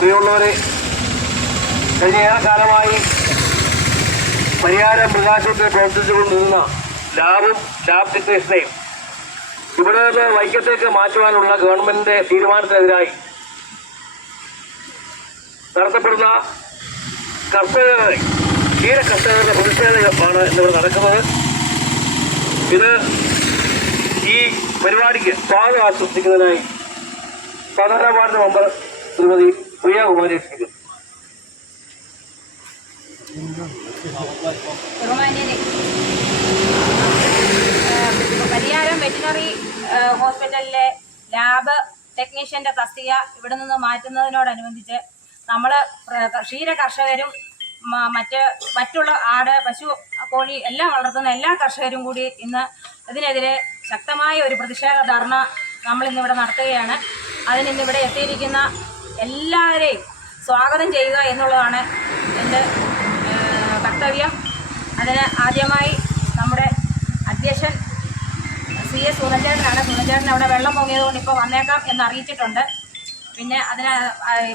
പ്രിയമുള്ളവരെ, കഴിഞ്ഞ ഏറെക്കാലമായി പരിയാരം മൃഗാശുപത്രി പ്രവർത്തിച്ചുകൊണ്ടിരുന്ന ലാബ് ടെക്നീഷ്യനെയും ഇവിടെ നിന്ന് വൈക്കത്തേക്ക് മാറ്റുവാനുള്ള ഗവൺമെന്റിന്റെ തീരുമാനത്തിനെതിരായി നടത്തപ്പെടുന്ന ക്ഷീര കർഷകരുടെ പ്രതിഷേധമാണ് എന്നിവിടെ നടക്കുന്നത്. ഇത് ഈ പരിപാടിക്ക് സ്വാഗതം ആശംസിക്കുന്നതിനായി സാധാരണ വാർഡ് മെമ്പർ ശ്രീമതി പ്രിയ കുമാരി ക്ഷണിക്കുന്നു. പരിയാരം വെറ്റിനറി ഹോസ്പിറ്റലിലെ ലാബ് ടെക്നീഷ്യന്റെ തസ്തിക ഇവിടെ നിന്ന് മാറ്റുന്നതിനോടനുബന്ധിച്ച് നമ്മൾ ക്ഷീര കർഷകരും മറ്റുള്ള ആട്, പശു, കോഴി എല്ലാം വളർത്തുന്ന എല്ലാ കർഷകരും കൂടി ഇന്ന് ഇതിനെതിരെ ശക്തമായ ഒരു പ്രതിഷേധ ധർണ നമ്മളിന്നിവിടെ നടത്തുകയാണ്. അതിനിന്നിവിടെ എത്തിയിരിക്കുന്ന എല്ലാവരെയും സ്വാഗതം ചെയ്യുക എന്നുള്ളതാണ് എൻ്റെ കർത്തവ്യം. അതിന് ആദ്യമായി നമ്മുടെ അധ്യക്ഷൻ CS സുനചേട്ടനാണ്. സുനചേട്ടൻ അവിടെ വെള്ളം പൊങ്ങിയതുകൊണ്ട് ഇപ്പോൾ വന്നേക്കാം എന്ന് അറിയിച്ചിട്ടുണ്ട്. പിന്നെ അതിന്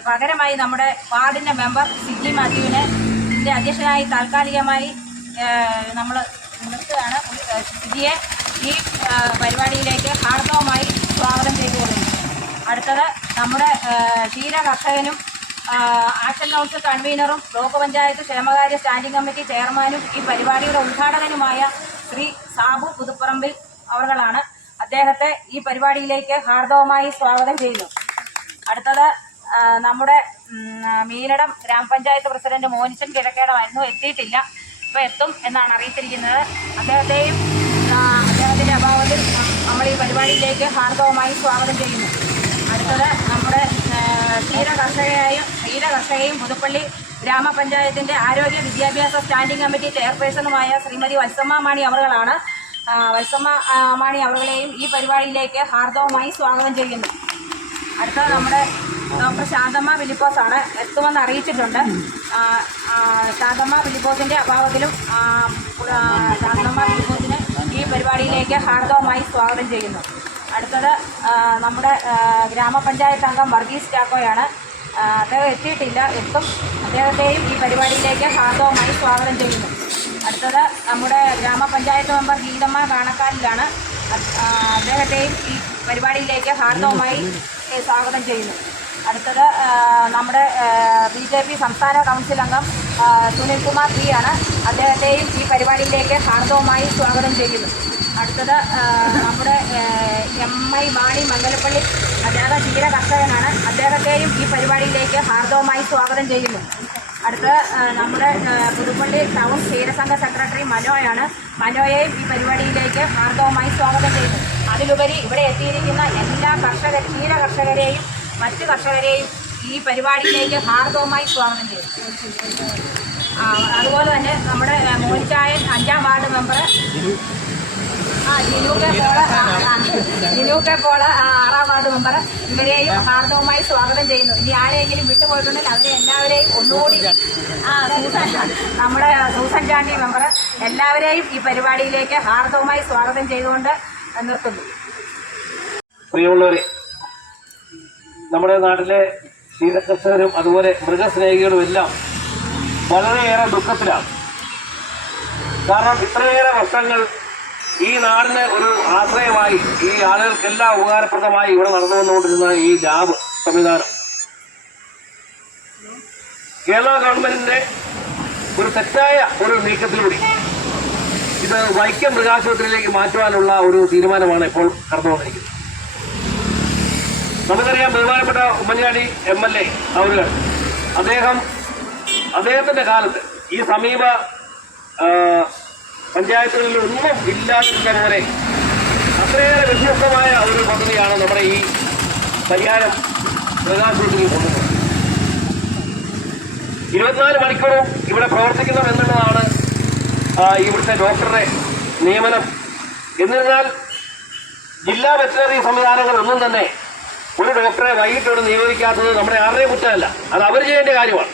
പകരമായി നമ്മുടെ വാർഡിൻ്റെ മെമ്പർ സിജി മാത്യുവിനെ ഇതിൻ്റെ അധ്യക്ഷനായി താൽക്കാലികമായി നമ്മൾ നിർത്തുകയാണ്. സിജിയെ ഈ പരിപാടിയിലേക്ക് ഹാർദവമായി സ്വാഗതം ചെയ്തുകൊള്ളുന്നു. അടുത്തത് നമ്മുടെ ക്ഷീര കർഷകനും ആക്ഷൻ കൗൺസിൽ കൺവീനറും ബ്ലോക്ക് പഞ്ചായത്ത് ക്ഷേമകാര്യ സ്റ്റാൻഡിംഗ് കമ്മിറ്റി ചെയർമാനും ഈ പരിപാടിയുടെ ഉദ്ഘാടകനുമായ ശ്രീ സാബു പുതുപ്പറമ്പിൽ അവർകളാണ്. അദ്ദേഹത്തെ ഈ പരിപാടിയിലേക്ക് ഹാർദവമായി സ്വാഗതം ചെയ്യുന്നു. അടുത്തത് നമ്മുടെ മീനടം ഗ്രാമപഞ്ചായത്ത് പ്രസിഡന്റ് മോനിച്ചൻ കിഴക്കേടമായിരുന്നു, എത്തിയിട്ടില്ല, ഇപ്പോൾ എത്തും എന്നാണ് അറിയിച്ചിരിക്കുന്നത്. അദ്ദേഹത്തിൻ്റെ അഭാവത്തിൽ നമ്മൾ ഈ പരിപാടിയിലേക്ക് ഹാർദവമായി സ്വാഗതം ചെയ്യുന്നു. അടുത്തത് നമ്മുടെ ക്ഷീര കർഷകയും പുതുപ്പള്ളി ഗ്രാമപഞ്ചായത്തിൻ്റെ ആരോഗ്യ വിദ്യാഭ്യാസ സ്റ്റാൻഡിംഗ് കമ്മിറ്റി ചെയർപേഴ്സണുമായ ശ്രീമതി വത്സമ്മ മാണി അവറുകളാണ്. വത്സമ്മ മാണി അവറുകളെയും ഈ പരിപാടിയിലേക്ക് ഹാർദവമായി സ്വാഗതം ചെയ്യുന്നു. അടുത്തത് നമ്മുടെ ഡോക്ടർ ശാന്തമ്മ ഫിലിപ്പോസാണ്, എത്തുമെന്ന് അറിയിച്ചിട്ടുണ്ട്. ശാന്തമ്മ ഫിലിപ്പോസിൻ്റെ അഭാവത്തിലും ശാന്തമ്മ ഫിലിപ്പോസിനെ ഈ പരിപാടിയിലേക്ക് ഹാർദവമായി സ്വാഗതം ചെയ്യുന്നു. അടുത്തത് നമ്മുടെ ഗ്രാമപഞ്ചായത്ത് അംഗം വർഗീസ് ചാക്കോയാണ്. അദ്ദേഹം എത്തിയിട്ടില്ല, എത്തും. അദ്ദേഹത്തെയും ഈ പരിപാടിയിലേക്ക് ഹാർദവമായി സ്വാഗതം ചെയ്യുന്നു. അടുത്തത് നമ്മുടെ ഗ്രാമപഞ്ചായത്ത് മെമ്പർ ഗീതമ്മ കാണക്കാലിലാണ്. അദ്ദേഹത്തെയും ഈ പരിപാടിയിലേക്ക് ഹാർദവമായി സ്വാഗതം ചെയ്യുന്നു. അടുത്തത് നമ്മുടെ BJP സംസ്ഥാന കൗൺസിൽ അംഗം സുനിൽകുമാർ P ആണ്. അദ്ദേഹത്തെയും ഈ പരിപാടിയിലേക്ക് ഹാർദവമായി സ്വാഗതം ചെയ്യുന്നു. അടുത്തത് നമ്മുടെ MI മാണി മംഗലപ്പള്ളി, അദ്ദേഹം ക്ഷീര കർഷകനാണ്. അദ്ദേഹത്തെയും ഈ പരിപാടിയിലേക്ക് ഹാർദവമായി സ്വാഗതം ചെയ്യുന്നു. അടുത്തത് നമ്മുടെ പുതുപ്പള്ളി ടൗൺ ക്ഷീരസംഘ സെക്രട്ടറി മനോയാണ്. മനോയെയും ഈ പരിപാടിയിലേക്ക് ഹാർദവമായി സ്വാഗതം ചെയ്യുന്നു. അതിലുപരി ഇവിടെ എത്തിയിരിക്കുന്ന എല്ലാ ക്ഷീര കർഷകരെയും മറ്റ് കർഷകരെയും ഈ പരിപാടിയിലേക്ക് ഹാർദവമായി സ്വാഗതം ചെയ്തു. അതുപോലെ തന്നെ നമ്മുടെ മോനിച്ചായൻ 5ാം വാർഡ് മെമ്പർ ജിനൂക്കെ പോള് 6ാം വാർഡ് മെമ്പർ ഇവരെയും ഹാർദവുമായി സ്വാഗതം ചെയ്യുന്നു. ഇനി ആരെങ്കിലും വിട്ടുപോയിട്ടുണ്ടെങ്കിൽ അവരെ എല്ലാവരെയും ഒന്നുകൂടി നമ്മുടെ സൂസൻ ചാണ്ടി മെമ്പർ എല്ലാവരെയും ഈ പരിപാടിയിലേക്ക് ഹാർദവുമായി സ്വാഗതം ചെയ്തുകൊണ്ട് നിർത്തുന്നു. പ്രിയമുള്ളവരെ, നമ്മുടെ നാട്ടിലെ ക്ഷീരകർഷകരും അതുപോലെ മൃഗസ്നേഹികളും എല്ലാം വളരെയേറെ ദുഃഖത്തിലാണ്. കാരണം ഇത്രയേറെ വർഷങ്ങൾ ഈ നാടിന് ഒരു ആശ്രയമായി, ഈ ആളുകൾക്കെല്ലാം ഉപകാരപ്രദമായി ഇവിടെ നടന്നു വന്നുകൊണ്ടിരുന്ന ഈ ലാബ് സംവിധാനം കേരള ഗവൺമെന്റിന്റെ ഒരു തെറ്റായ ഒരു നീക്കത്തിലൂടെ ഇത് വൈക്കം മൃഗാശുപത്രിയിലേക്ക് മാറ്റുവാനുള്ള ഒരു തീരുമാനമാണ് ഇപ്പോൾ കടന്നുവന്നിരിക്കുന്നത്. നമുക്കറിയാം, ബഹുമാനപ്പെട്ട ഉമ്മൻചാണ്ടി MLA അവരുകൾ അദ്ദേഹത്തിന്റെ കാലത്ത് ഈ സമീപ പഞ്ചായത്തുകളിൽ ഒന്നും ഇല്ലാതിരുന്ന പോലെ അത്രയേറെ വ്യത്യസ്തമായ ഒരു പദ്ധതിയാണ് നമ്മുടെ ഈ പരിഹാരം മൃഗാശുപത്രിയിൽ കൊണ്ടുപോകുന്നത്. 24 മണിക്കൂറും ഇവിടെ പ്രവർത്തിക്കണം എന്നുള്ളതാണ് ഇവിടുത്തെ ഡോക്ടറുടെ നിയമനം. എന്നിരുന്നാൽ ജില്ലാ വെറ്ററിനറി സംവിധാനങ്ങളൊന്നും തന്നെ ഒരു ഡോക്ടറെ വൈകിട്ട് ഇവിടെ നിയോഗിക്കാത്തത് നമ്മുടെ ആരുടെയും കുറ്റമല്ല, അത് അവർ ചെയ്യേണ്ട കാര്യമാണ്.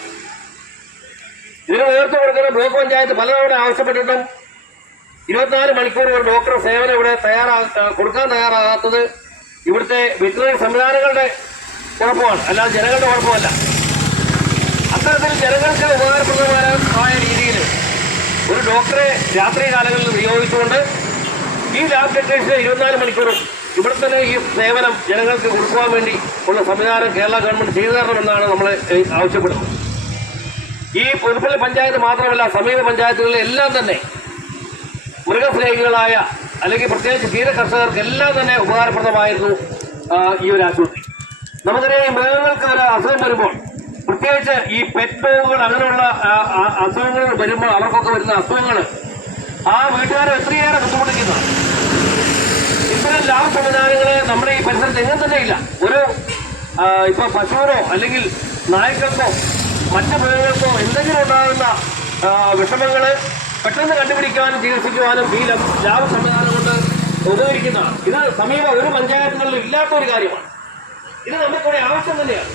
ഇതിന് നേതൃത്വം കൊടുക്കുന്ന ബ്ലോക്ക് പഞ്ചായത്ത് പലതവണ ആവശ്യപ്പെട്ടിട്ടും 24 മണിക്കൂർ ഒരു ഡോക്ടർ സേവനം ഇവിടെ കൊടുക്കാൻ തയ്യാറാകാത്തത് ഇവിടുത്തെ വെറ്ററിനറി സംവിധാനങ്ങളുടെ കുഴപ്പമാണ്, അല്ലാതെ ജനങ്ങളുടെ കുഴപ്പമല്ല. അത്തരത്തിൽ ജനങ്ങൾക്ക് ഉപകാരപ്രദമായ രീതിയിൽ ഒരു ഡോക്ടറെ രാത്രി കാലങ്ങളിൽ നിയോഗിച്ചുകൊണ്ട് ഈ ലാബ് ടെക്നീഷ്യനെ 24 മണിക്കൂറും ഇവിടെ തന്നെ ഈ സേവനം ജനങ്ങൾക്ക് കൊടുക്കുവാൻ വേണ്ടി ഉള്ള സംവിധാനം കേരള ഗവൺമെന്റ് ചെയ്തു തരണമെന്നാണ് നമ്മൾ ആവശ്യപ്പെടുന്നത്. ഈ പുതുപ്പള്ളി പഞ്ചായത്ത് മാത്രമല്ല, സമീപ പഞ്ചായത്തുകളിലെ എല്ലാം തന്നെ മൃഗസ്നേഹികളായ അല്ലെങ്കിൽ പ്രത്യേകിച്ച് ക്ഷീര കർഷകർക്കെല്ലാം തന്നെ ഉപകാരപ്രദമായിരുന്നു ഈ ഒരു ആശുപത്രി. നമുക്കറിയാം, ഈ മൃഗങ്ങൾക്ക് ഒരു അസുഖം വരുമ്പോൾ, പ്രത്യേകിച്ച് ഈ പെറ്റ് ഡോഗുകൾ അങ്ങനെയുള്ള അസുഖങ്ങൾ വരുമ്പോൾ അവർക്കൊക്കെ വരുന്ന അസുഖങ്ങൾ ആ വീട്ടുകാരെ എത്രയേറെ ബുദ്ധിമുട്ടിക്കുന്നതാണ്. ഇത്തരം ലാഭ സംവിധാനങ്ങളെ നമ്മുടെ ഈ പരിസരത്ത് എങ്ങനെ തന്നെ ഇല്ല. ഒരു ഇപ്പൊ പശുവിനോ അല്ലെങ്കിൽ നായ്ക്കൾക്കോ മറ്റു മൃഗങ്ങൾക്കോ എന്തെങ്കിലും ഉണ്ടാകുന്ന വിഷമങ്ങള് പെട്ടെന്ന് കണ്ടുപിടിക്കാനും ചികിത്സിക്കുവാനും ഈ ലാഭ സംവിധാനം കൊണ്ട് ഉപകരിക്കുന്നതാണ്. ഇത് സമീപ ഒരു പഞ്ചായത്തുകളിലും ഇല്ലാത്ത ഒരു കാര്യമാണ്. ഇത് നമുക്കിവിടെ ആവശ്യം തന്നെയാണ്.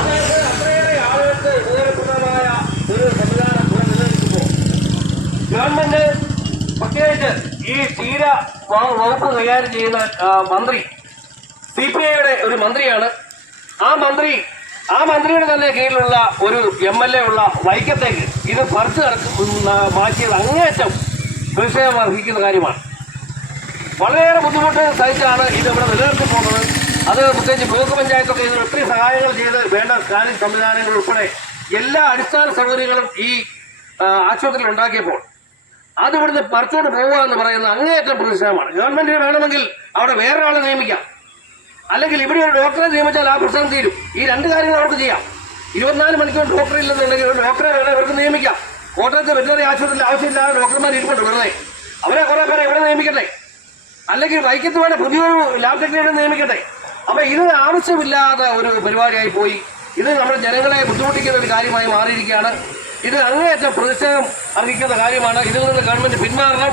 അതായത് അത്രയേറെ ആളുകൾക്ക് ഉപകാരപ്രദമായ ഒരു സംവിധാനം ഇവിടെ നിലനിൽക്കുമ്പോൾ ഗവൺമെന്റ് പ്രത്യേകിച്ച് ഈ ക്ഷീര വകുപ്പ് കൈകാര്യം ചെയ്യുന്ന മന്ത്രി CPIയുടെ ഒരു മന്ത്രിയാണ്. ആ മന്ത്രിയുടെ തന്നെ കീഴിലുള്ള ഒരു MLA ഉള്ള വൈക്കത്തേക്ക് ഇത് പറിച്ചു മാറ്റിയത് അങ്ങേയറ്റം പ്രതിഷേധം അർഹിക്കുന്ന കാര്യമാണ്. വളരെയേറെ ബുദ്ധിമുട്ട് സഹിച്ചാണ് ഇത് ഇവിടെ നിലനിർത്തി പോകുന്നത്. അത് പ്രത്യേകിച്ച് ബ്ലോക്ക് പഞ്ചായത്തൊക്കെ ഇതിന് ഒത്തിരി സഹായങ്ങൾ ചെയ്ത് വേണ്ട സ്കാനിംഗ് സംവിധാനങ്ങൾ ഉൾപ്പെടെ എല്ലാ അടിസ്ഥാന സൗകര്യങ്ങളും ഈ ആശുപത്രിയിൽ ഉണ്ടാക്കിയപ്പോൾ അത് ഇവിടുന്ന് പറിച്ചുകൊണ്ട് പോകുക എന്ന് പറയുന്നത് അങ്ങേയറ്റം പ്രതിഷേധമാണ്. ഗവൺമെന്റിന് വേണമെങ്കിൽ അവിടെ വേറൊരാളെ നിയമിക്കാം, അല്ലെങ്കിൽ ഇവിടെ ഒരു ഡോക്ടറെ നിയമിച്ചാൽ ആ പ്രശ്നം തീരും. ഈ രണ്ട് കാര്യങ്ങൾ അവർക്ക് ചെയ്യാം. 24 മണിക്കൂർ ഡോക്ടർ ഇല്ലെന്നുണ്ടെങ്കിൽ ഒരു ഡോക്ടറെ വേണം ഇവർക്ക് നിയമിക്കാം. കോട്ടയത്ത് വെറ്ററിനറി ആശുപത്രിയിൽ ആവശ്യമില്ലാതെ ഡോക്ടർമാർ ഇരിപ്പുണ്ട് വെറുതെ, അവരെ കുറെ പേരെ ഇവിടെ നിയമിക്കട്ടെ, അല്ലെങ്കിൽ വൈക്കത്ത് വേണ്ട പുതിയൊരു ലാബ് ടെക്നീഷ്യനെ നിയമിക്കട്ടെ. അപ്പൊ ഇത് ആവശ്യമില്ലാത്ത ഒരു പരിപാടിയായി പോയി. ഇത് നമ്മുടെ ജനങ്ങളെ ബുദ്ധിമുട്ടിക്കുന്ന ഒരു കാര്യമായി മാറിയിരിക്കുകയാണ്. ഇത് അങ്ങേയറ്റം പ്രതിഷേധം അർഹിക്കുന്ന കാര്യമാണ്. ഇതിൽ നിന്ന് ഗവൺമെന്റ് പിന്മാറണം.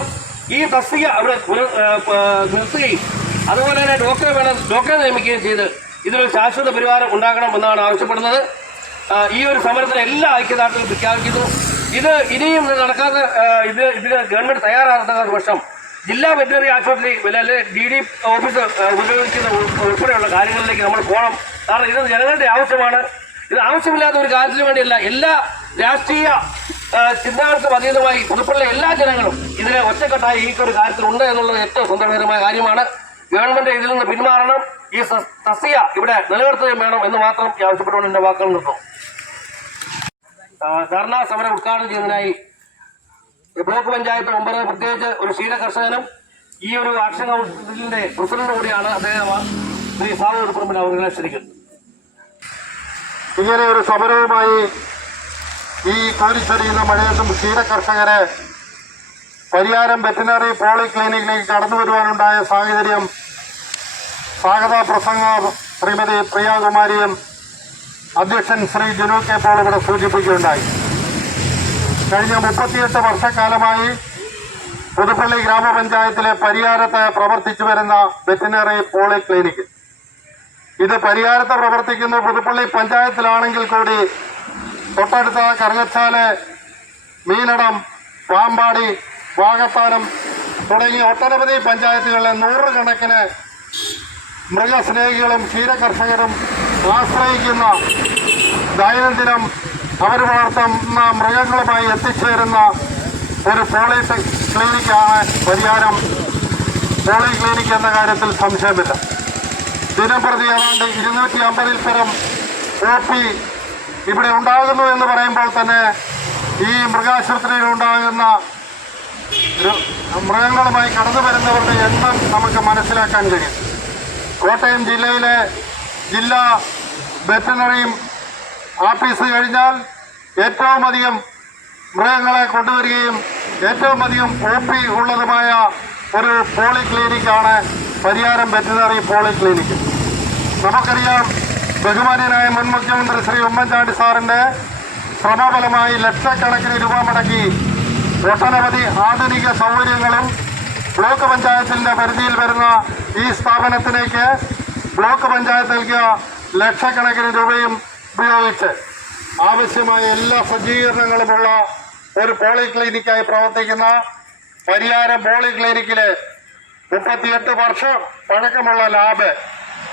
ഈ തസ്തിക അവിടെ നിർത്തുകയും അതുപോലെ തന്നെ ഡോക്ടറെ നിയമിക്കുകയും ചെയ്ത് ഇതിനൊരു ശാശ്വത പരിഹാരം ഉണ്ടാക്കണം എന്നാണ് ആവശ്യപ്പെടുന്നത്. ഈ ഒരു സമരത്തിന് എല്ലാ ഐക്യദാർഢ്യവും പ്രഖ്യാപിക്കുന്നു. ഇത് ഇനിയും നടക്കാതെ ഇതിന് ഗവൺമെന്റ് തയ്യാറാകാത്ത പക്ഷം ജില്ലാ വെറ്ററിനറി ആശുപത്രി DD ഓഫീസ് ഉപയോഗിക്കുന്ന ഉൾപ്പെടെയുള്ള കാര്യങ്ങളിലേക്ക് നമ്മൾ പോകണം. കാരണം ഇത് ജനങ്ങളുടെ ആവശ്യമാണ്. ഇത് ആവശ്യമില്ലാത്ത ഒരു കാര്യത്തിന് വേണ്ടിയല്ല. എല്ലാ രാഷ്ട്രീയ ചിന്തകൾക്കും അതീതമായി പുതുപ്പള്ളി എല്ലാ ജനങ്ങളും ഇതിനെ ഒറ്റക്കെട്ടായി ഈ ഒരു കാര്യത്തിലുണ്ട് എന്നുള്ളത് ഏറ്റവും സന്തോഷകരമായ കാര്യമാണ്. ഗവൺമെന്റ് ഇതിൽ നിന്ന് പിന്മാറണം. ഈ തസ്തിക ഇവിടെ നിലനിർത്തുകയും വേണം എന്ന് മാത്രം ആവശ്യപ്പെട്ടുകൊണ്ട് എന്റെ വാക്കുകൾ നിർത്തും. ധർണാ സമരം ഉദ്ഘാടനം ചെയ്യുന്നതിനായി ബ്ലോക്ക് പഞ്ചായത്ത് മെമ്പർ, പ്രത്യേകിച്ച് ഒരു ക്ഷീര കർഷകനും ഈ ഒരു ആക്ഷൻ കൗൺസിലിന്റെ പ്രസിഡന്റ് കൂടിയാണ് അദ്ദേഹം, ശ്രീ സാവൂർ കുടുംബം അവരെ ക്ഷണിക്കുന്നത്. ഇങ്ങനെ ഒരു സമരവുമായി ഈ കോരിച്ചൊരിയുന്ന മഴയത്തും ക്ഷീര കർഷകരെ പരിയാരം വെറ്റിനറി പോളിക്ലിനിക്കിലേക്ക് കടന്നു വരുവാനുണ്ടായ സാഹചര്യം സ്വാഗത പ്രസംഗം ശ്രീമതി പ്രിയാകുമാരിയും അധ്യക്ഷൻ ശ്രീ ജിനു കെ പോൾ ഇവിടെ സൂചിപ്പിക്കുകയുണ്ടായി. കഴിഞ്ഞ 38 വർഷക്കാലമായി പുതുപ്പള്ളി ഗ്രാമപഞ്ചായത്തിലെ പരിയാരത്ത് പ്രവർത്തിച്ചു വരുന്ന വെറ്റിനറി പോളിക്ലിനിക്. ഇത് പരിയാരത്ത് പ്രവർത്തിക്കുന്ന പുതുപ്പള്ളി പഞ്ചായത്തിലാണെങ്കിൽ കൂടി തൊട്ടടുത്ത കറുകച്ചാല്, മീനടം, പാമ്പാടി, വാകത്താനം തുടങ്ങിയ ഒട്ടനവധി പഞ്ചായത്തുകളിലെ നൂറുകണക്കിന് മൃഗസ്നേഹികളും ക്ഷീരകർഷകരും ആശ്രയിക്കുന്ന, ദൈനംദിനം അവർ വളർത്തുന്ന മൃഗങ്ങളുമായി എത്തിച്ചേരുന്ന ഒരു പോളി ക്ലിനിക്കാണ് പരിയാരം പോളിക്ലിനിക് എന്ന കാര്യത്തിൽ സംശയമില്ല. ദിനംപ്രതി ഏതാണ്ട് 250-ൽ പരം OP ഇവിടെ ഉണ്ടാകുന്നു എന്ന് പറയുമ്പോൾ തന്നെ ഈ മൃഗാശുപത്രിയിൽ ഉണ്ടാകുന്ന മൃഗങ്ങളുമായി കടന്നു വരുന്നവരുടെ എണ്ണം നമുക്ക് മനസ്സിലാക്കാൻ കഴിയും. കോട്ടയം ജില്ലയിലെ ജില്ലാ വെറ്ററിനറി ഓഫീസ് കഴിഞ്ഞാൽ ഏറ്റവും അധികം മൃഗങ്ങളെ കൊണ്ടുവരികയും ഏറ്റവും അധികം OP ഉള്ളതുമായ ഒരു പോളിക്ലിനിക്കാണ് പരിയാരം വെറ്ററിനറി പോളിക്ലിനിക്. നമുക്കറിയാം, ബഹുമാന്യനായ മുൻ മുഖ്യമന്ത്രി ശ്രീ ഉമ്മൻചാണ്ടി സാറിന്റെ ശ്രമഫലമായി ലക്ഷക്കണക്കിന് രൂപ മുടക്കി ഒട്ടനവധി ആധുനിക സൗകര്യങ്ങളും ബ്ലോക്ക് പഞ്ചായത്തിന്റെ പരിധിയിൽ വരുന്ന ഈ സ്ഥാപനത്തിലേക്ക് ബ്ലോക്ക് പഞ്ചായത്ത് നൽകിയ ലക്ഷക്കണക്കിന് രൂപയും ഉപയോഗിച്ച് ആവശ്യമായ എല്ലാ സജ്ജീകരണങ്ങളുമുള്ള ഒരു പോളിക്ലിനിക്കായി പ്രവർത്തിക്കുന്ന പരിയാരം പോളിക്ലിനിക്കിലെ 38 വർഷം പഴക്കമുള്ള ലാബ്,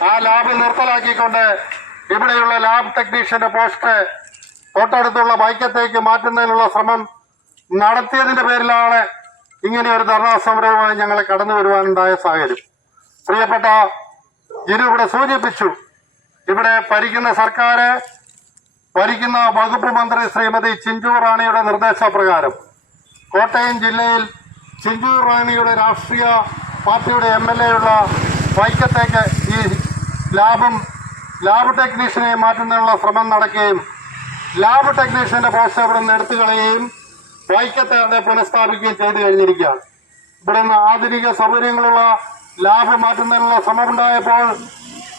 ആ ലാബ് നിർത്തലാക്കിക്കൊണ്ട് ഇവിടെയുള്ള ലാബ് ടെക്നീഷ്യന്റെ പോസ്റ്റ് തൊട്ടടുത്തുള്ള വൈക്കത്തേക്ക് മാറ്റുന്നതിനുള്ള ശ്രമം നടത്തിയതിന്റെ പേരിലാണ് ഇങ്ങനെ ഒരു ധർണാ സമരവുമായി ഞങ്ങൾ കടന്നു വരുവാനുണ്ടായ സാഹചര്യം. പ്രിയപ്പെട്ട ജിനു ഇവിടെ സൂചിപ്പിച്ചു, ഇവിടെ ഭരിക്കുന്ന സർക്കാർ, ഭരിക്കുന്ന വകുപ്പ് മന്ത്രി ശ്രീമതി ചിഞ്ചു റാണിയുടെ നിർദ്ദേശപ്രകാരം കോട്ടയം ജില്ലയിൽ ചിഞ്ചു റാണിയുടെ രാഷ്ട്രീയ പാർട്ടിയുടെ MLA ഉള്ള വൈക്കത്തേക്ക് ഈ ലാബ് ടെക്നീഷ്യനെ മാറ്റുന്നതിനുള്ള ശ്രമം നടക്കുകയും ലാബ് ടെക്നീഷ്യന്റെ പോസ്റ്റ് അവിടെ നിന്ന് എടുത്തു കളയുകയും വൈക്കത്തെ അവിടെ പുനഃസ്ഥാപിക്കുകയും ചെയ്തു കഴിഞ്ഞിരിക്കുകയാണ്. ഇവിടെ നിന്ന് ആധുനിക സൗകര്യങ്ങളുള്ള ലാബ് മാറ്റുന്നതിനുള്ള ശ്രമമുണ്ടായപ്പോൾ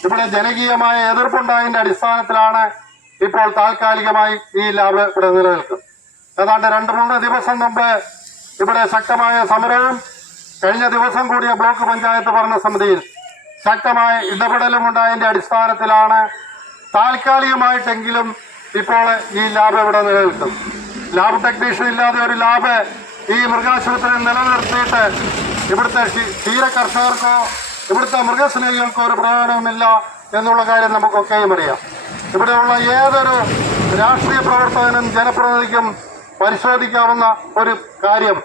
ഇവിടെ ജനകീയമായ എതിർപ്പുണ്ടായതിന്റെ അടിസ്ഥാനത്തിലാണ് ഇപ്പോൾ താൽക്കാലികമായി ഈ ലാബ് ഇവിടെ നിലനിൽക്കുന്നത്. ഏതാണ്ട് 2-3 ദിവസം മുമ്പ് ഇവിടെ ശക്തമായ സമരവും കഴിഞ്ഞ ദിവസം കൂടിയ ബ്ലോക്ക് പഞ്ചായത്ത് ഭരണസമിതിയിൽ ശക്തമായ ഇടപെടലും ഉണ്ടായതിന്റെ അടിസ്ഥാനത്തിലാണ് താൽക്കാലികമായിട്ടെങ്കിലും ഇപ്പോൾ ഈ ലാബ് ഇവിടെ നിലനിൽക്കും. ലാബ് ടെക്നീഷ്യൻ ഇല്ലാതെ ഒരു ലാബ് ഈ മൃഗാശുപത്രിയിൽ നിലനിർത്തിയിട്ട് ഇവിടുത്തെ ക്ഷീര കർഷകർക്കോ ഇവിടുത്തെ മൃഗസ്നേഹികൾക്കോ ഒരു പ്രയോജനമില്ല എന്നുള്ള കാര്യം നമുക്കൊക്കെയും അറിയാം. ഇവിടെയുള്ള ഏതൊരു രാഷ്ട്രീയ പ്രവർത്തകനും ജനപ്രതിനിധിക്കും പരിശോധിക്കാവുന്ന ഒരു കാര്യം,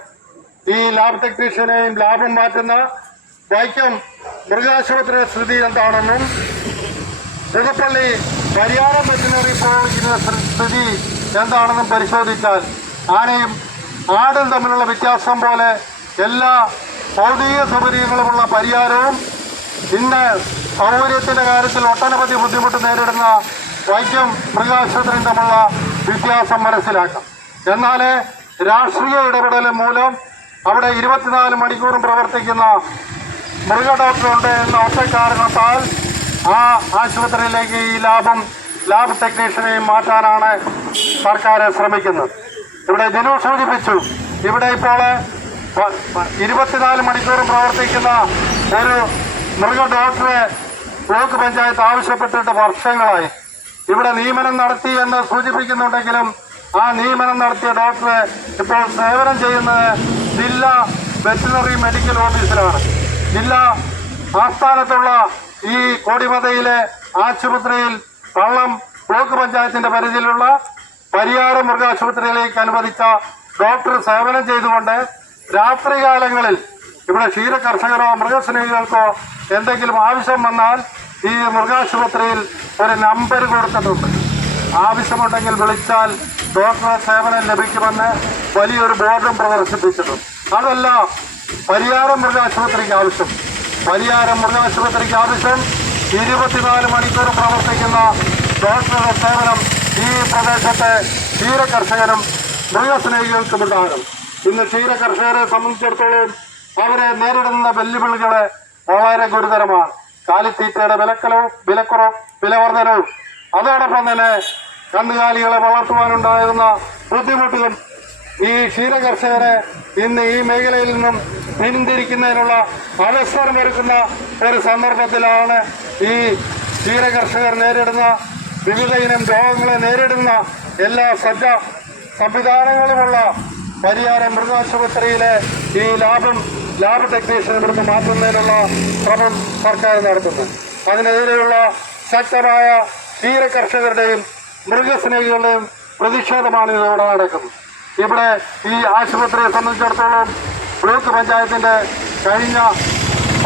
ഈ ലാബ് ടെക്നീഷ്യനെയും ലാബും മാറ്റുന്ന വൈക്കം മൃഗാശുപത്രിയുടെ സ്ഥിതി എന്താണെന്നും പുതുപ്പള്ളി പരിയാരം വെറ്റിനറി പോളിക്ലിനിക്കിന്റെ സ്ഥിതി എന്താണെന്നും പരിശോധിച്ചാൽ ആനയും ആടും തമ്മിലുള്ള വ്യത്യാസം പോലെ എല്ലാ ഭൗതിക സൗകര്യങ്ങളുമുള്ള പരിയാരവും ഇന്ന് സൗകര്യത്തിന്റെ കാര്യത്തിൽ ഒട്ടനവധി ബുദ്ധിമുട്ട് നേരിടുന്ന വൈക്കം മൃഗാശുപത്രിയും തമ്മിലുള്ള വ്യത്യാസം മനസ്സിലാക്കാം. എന്നാൽ രാഷ്ട്രീയ ഇടപെടൽ മൂലം അവിടെ 24 മണിക്കൂറും പ്രവർത്തിക്കുന്ന മൃഗ ഡോക്ടറുണ്ട് എന്ന ഒറ്റ കാരണത്താൽ ആ ആശുപത്രിയിലേക്ക് ഈ ലാബ് ടെക്നീഷ്യനെയും മാറ്റാനാണ് സർക്കാർ ശ്രമിക്കുന്നത്. ഇവിടെ ജനു സൂചിപ്പിച്ചു, ഇവിടെ ഇപ്പോൾ 24 മണിക്കൂറും പ്രവർത്തിക്കുന്ന ഒരു മൃഗ ഡോക്ടറെ ബ്ലോക്ക് പഞ്ചായത്ത് ആവശ്യപ്പെട്ടിട്ട് വർഷങ്ങളായി. ഇവിടെ നിയമനം നടത്തി എന്ന് സൂചിപ്പിക്കുന്നുണ്ടെങ്കിലും ആ നിയമനം നടത്തിയ ഡോക്ടറെ ഇപ്പോൾ സേവനം ചെയ്യുന്നത് ജില്ലാ വെറ്റിനറി മെഡിക്കൽ ഓഫീസിലാണ്. ജില്ലാ ആസ്ഥാനത്തുള്ള ഈ കോടിമതയിലെ ആശുപത്രിയിൽ വള്ളം ബ്ലോക്ക് പഞ്ചായത്തിന്റെ പരിധിയിലുള്ള പരിയാരം മൃഗാശുപത്രിയിലേക്ക് അനുവദിച്ച ഡോക്ടർ സേവനം ചെയ്തുകൊണ്ട് രാത്രികാലങ്ങളിൽ ഇവിടെ ക്ഷീര കർഷകരോ മൃഗസ്നേഹികൾക്കോ എന്തെങ്കിലും ആവശ്യം വന്നാൽ ഈ മൃഗാശുപത്രിയിൽ ഒരു നമ്പർ കൊടുത്തിട്ടുണ്ട്. ആവശ്യമുണ്ടെങ്കിൽ വിളിച്ചാൽ ഡോക്ടറുടെ സേവനം ലഭിക്കുമെന്ന് വലിയൊരു ബോർഡും പ്രദർശിപ്പിച്ചിട്ടുണ്ട്. അതല്ല പരിയാരം മൃഗാശുപത്രിക്ക് ആവശ്യം. പരിയാരം മൃഗാശുപത്രിക്ക് ആവശ്യം 24 മണിക്കൂർ പ്രവർത്തിക്കുന്ന ഡോക്ടറുടെ സേവനം ഈ പ്രദേശത്തെ ക്ഷീര കർഷകരും മൃഗസ്നേഹികൾക്കും ഉണ്ടാകും. ഇന്ന് ക്ഷീര കർഷകരെ സംബന്ധിച്ചിടത്തോളം അവരെ നേരിടുന്ന വെല്ലുവിളികള് വളരെ ഗുരുതരമാണ്. കാലിത്തീറ്റയുടെ വിലവർദ്ധനവും അതോടൊപ്പം തന്നെ കന്നുകാലികളെ വളർത്തുവാനുണ്ടാകുന്ന ബുദ്ധിമുട്ടുകളും ഈ ക്ഷീരകർഷകരെ ഇന്ന് ഈ മേഖലയിൽ നിന്നും പിന്തിരിക്കുന്നതിനുള്ള അവസരമൊരുക്കുന്ന ഒരു സന്ദർഭത്തിലാണ് ഈ ക്ഷീരകർഷകർ നേരിടുന്ന വിവിധ ഇനം രോഗങ്ങളെ നേരിടുന്ന എല്ലാ സംവിധാനങ്ങളുമുള്ള പരിയാരം മൃഗാശുപത്രിയിലെ ഈ ലാബ് ടെക്നീഷ്യൻ ഇവിടുന്ന് മാറ്റുന്നതിനുള്ള ശ്രമം സർക്കാർ നടത്തുന്നു. അതിനെതിരെയുള്ള ശക്തമായ ക്ഷീരകർഷകരുടെയും മൃഗസ്നേഹികളുടെയും പ്രതിഷേധമാണ് ഇതിവിടെ നടക്കുന്നത്. ഇവിടെ ഈ ആശുപത്രിയെ സംബന്ധിച്ചിടത്തോളം ബ്ലോക്ക് പഞ്ചായത്തിന്റെ കഴിഞ്ഞ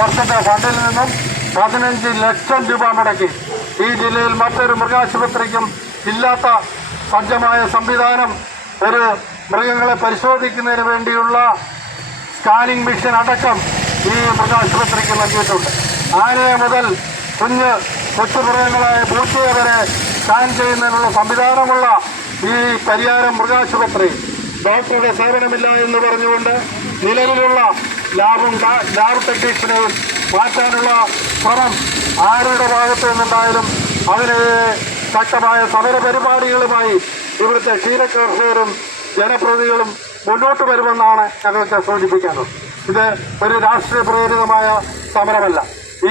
വർഷത്തെ ഫണ്ടിൽ നിന്നും 15 ലക്ഷം രൂപ മുടക്കി ഈ ജില്ലയിൽ മറ്റൊരു മൃഗാശുപത്രിക്കും ഇല്ലാത്ത സജ്ജമായ സംവിധാനം ഒരു മൃഗങ്ങളെ പരിശോധിക്കുന്നതിന് വേണ്ടിയുള്ള സ്കാനിംഗ് മെഷീൻ അടക്കം ഈ മൃഗാശുപത്രിക്ക് നൽകിയിട്ടുണ്ട്. ആനയെ മുതൽ കൊച്ചു മൃഗങ്ങളായ പൂച്ചയെ വരെ സ്കാൻ ചെയ്യുന്നതിനുള്ള സംവിധാനമുള്ള ഈ പരിയാരം മൃഗാശുപത്രി ഡോക്ടറുടെ സേവനമില്ല എന്ന് പറഞ്ഞുകൊണ്ട് നിലവിലുള്ള ലാബ് ടെക്നീഷ്യനെയും മാറ്റാനുള്ള ശ്രമം ആരുടെ ഭാഗത്തു നിന്നുണ്ടായാലും അതിനെതിരെ ശക്തമായ സമര പരിപാടികളുമായി ഇവിടുത്തെ ക്ഷീരകർഷകരും ജനപ്രതിനിധികളും മുന്നോട്ട് വരുമെന്നാണ് ഞങ്ങൾക്ക് സൂചിപ്പിക്കാനുള്ളത്. ഇത് ഒരു രാഷ്ട്രീയ പ്രേരിതമായ സമരമല്ല.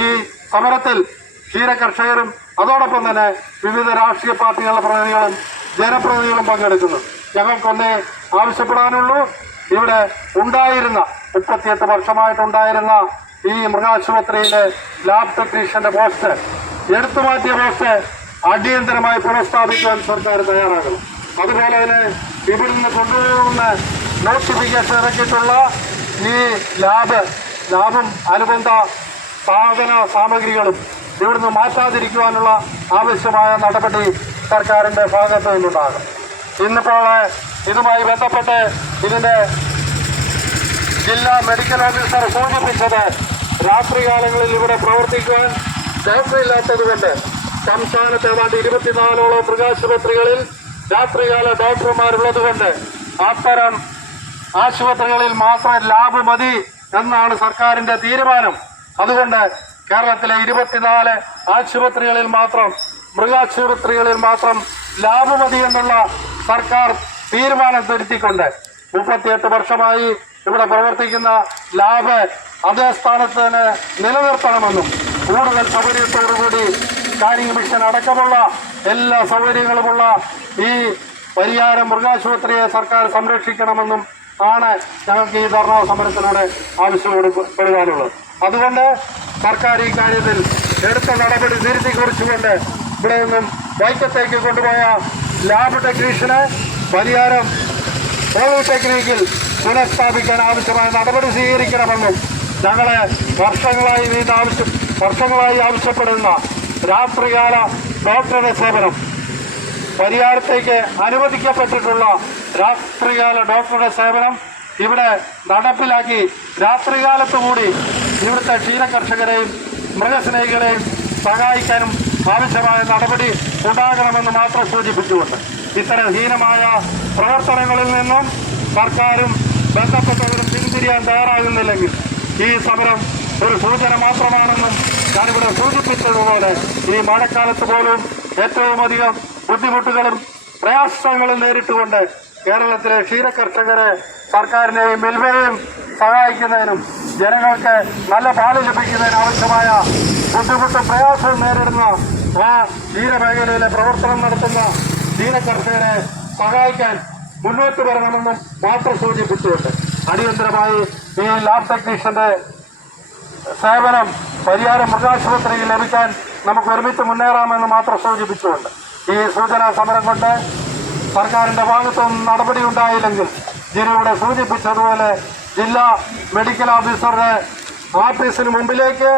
ഈ സമരത്തിൽ ക്ഷീരകർഷകരും അതോടൊപ്പം തന്നെ വിവിധ രാഷ്ട്രീയ പാർട്ടികളുടെ പ്രതിനിധികളും ജനപ്രതിനിധികളും പങ്കെടുക്കുന്നു. ഞങ്ങൾക്കൊന്നേ ആവശ്യപ്പെടാനുള്ളൂ, ഇവിടെ ഉണ്ടായിരുന്ന 38 വർഷമായിട്ടുണ്ടായിരുന്ന ഈ മൃഗാശുപത്രിയിലെ ലാബ് ടെക്നീഷ്യന്റെ പോസ്റ്റ് എടുത്തുമാറ്റിയ പോസ്റ്റ് അടിയന്തരമായി പുനഃസ്ഥാപിക്കാൻ സർക്കാർ തയ്യാറാകണം. അതുപോലെ തന്നെ ഇവിടുന്ന് കൊണ്ടുപോകുന്ന നോട്ടിഫിക്കേഷൻ ഇറക്കിയിട്ടുള്ള ഈ ലാബും അനുബന്ധ സാമഗ്രികളും ഇവിടുന്ന് മാറ്റാതിരിക്കുവാനുള്ള ആവശ്യമായ നടപടി സർക്കാരിന്റെ ഭാഗത്തു നിന്നുണ്ടാകും. ഇന്നിപ്പോൾ ഇതുമായി ബന്ധപ്പെട്ട് ഇതിന്റെ ജില്ലാ മെഡിക്കൽ ഓഫീസർ സൂചിപ്പിച്ചത് രാത്രികാലങ്ങളിൽ ഇവിടെ പ്രവർത്തിക്കുവാൻ ഡോക്ടറില്ലാത്തതുകൊണ്ട് സംസ്ഥാനത്ത് ഏതാണ്ട് 24ഓളം മൃഗാശുപത്രികളിൽ രാത്രികാല ഡോക്ടർമാരുള്ളതുകൊണ്ട് അത്തരം ആശുപത്രികളിൽ മാത്രം ലാബ് മതി എന്നാണ് സർക്കാരിന്റെ തീരുമാനം. അതുകൊണ്ട് കേരളത്തിലെ 24 ആശുപത്രികളിൽ മാത്രം മൃഗാശുപത്രികളിൽ മാത്രം ലാബ് മതി എന്നുള്ള സർക്കാർ തീരുമാനം തിരുത്തിക്കൊണ്ട് 38 വർഷമായി ഇവിടെ പ്രവർത്തിക്കുന്ന ലാബ് അതേ സ്ഥാനത്ത് തന്നെ നിലനിർത്തണമെന്നും കൂടുതൽ സൗകര്യത്തോടുകൂടി സ്കാനിംഗ് മെഷീൻ അടക്കമുള്ള എല്ലാ സൗകര്യങ്ങളുമുള്ള ഈ പരിയാരം മൃഗാശുപത്രിയെ സർക്കാർ സംരക്ഷിക്കണമെന്നും ആണ് ഞങ്ങൾക്ക് ഈ ധർണാ സമരത്തിലൂടെ ആവശ്യപ്പെടുവാനുള്ളത്. അതുകൊണ്ട് സർക്കാർ ഈ കാര്യത്തിൽ എടുത്ത നടപടി തിരുത്തി കുറിച്ചുകൊണ്ട് ഇവിടെ നിന്നും വൈക്കത്തേക്ക് കൊണ്ടുപോയ ലാബ് ടെക്നീഷ്യനെ പരിയാരം പോളിടെക്നിക്കിൽ പുനഃസ്ഥാപിക്കാൻ ആവശ്യമായ നടപടി സ്വീകരിക്കണമെന്നും ഞങ്ങളെ വർഷങ്ങളായി ആവശ്യപ്പെടുന്ന രാത്രികാല ഡോക്ടറുടെ സേവനം പരിയാരത്തേക്ക് അനുവദിക്കപ്പെട്ടിട്ടുള്ള രാത്രികാല ഡോക്ടറുടെ സേവനം ഇവിടെ നടപ്പിലാക്കി രാത്രികാലത്ത് കൂടി ഇവിടുത്തെ ക്ഷീരകർഷകരെയും മൃഗസ്നേഹികളെയും സഹായിക്കാനും ആവശ്യമായ നടപടി ഉണ്ടാകണമെന്ന് മാത്രം സൂചിപ്പിച്ചുകൊണ്ട് ഇത്തരം ഹീനമായ പ്രവർത്തനങ്ങളിൽ നിന്നും സർക്കാരും ബന്ധപ്പെട്ടവരും പിന്തിരിയാൻ തയ്യാറാകുന്നില്ലെങ്കിൽ ഈ സമരം ഒരു സൂചന മാത്രമാണെന്നും ഞാനിവിടെ സൂചിപ്പിച്ചതുപോലെ ഈ മഴക്കാലത്ത് പോലും ഏറ്റവും അധികം ബുദ്ധിമുട്ടുകളും പ്രയാസങ്ങളും നേരിട്ടുകൊണ്ട് കേരളത്തിലെ ക്ഷീരകർഷകരെ സർക്കാരിനെയും മിൽമയെയും സഹായിക്കുന്നതിനും ജനങ്ങൾക്ക് നല്ല പാല് ലഭിക്കുന്നതിന് ആവശ്യമായ ബുദ്ധിമുട്ടും പ്രയാസവും നേരിടുന്ന ആ ക്ഷീരമേഖലയിലെ പ്രവർത്തനം നടത്തുന്ന ക്ഷീരകർഷകരെ സഹായിക്കാൻ മുന്നോട്ട് വരണമെന്നും മാത്രം സൂചിപ്പിച്ചുകൊണ്ട് അടിയന്തരമായി ഈ ലാബ് ടെക്നീഷ്യന്റെ സേവനം പരിയാരം മൃഗാശുപത്രിയിൽ ലഭിക്കാൻ നമുക്ക് ഒരുമിച്ച് മുന്നേറാമെന്ന് മാത്രം സൂചിപ്പിച്ചുകൊണ്ട് ഈ സൂചനാ സമരം കൊണ്ട് സർക്കാരിന്റെ ഭാഗത്തുനിന്ന് നടപടി ഉണ്ടായില്ലെങ്കിൽ ജില്ലയുടെ സൂചിപ്പിച്ചതുപോലെ ജില്ലാ മെഡിക്കൽ ഓഫീസറുടെ ഓഫീസിന് മുമ്പിലേക്ക്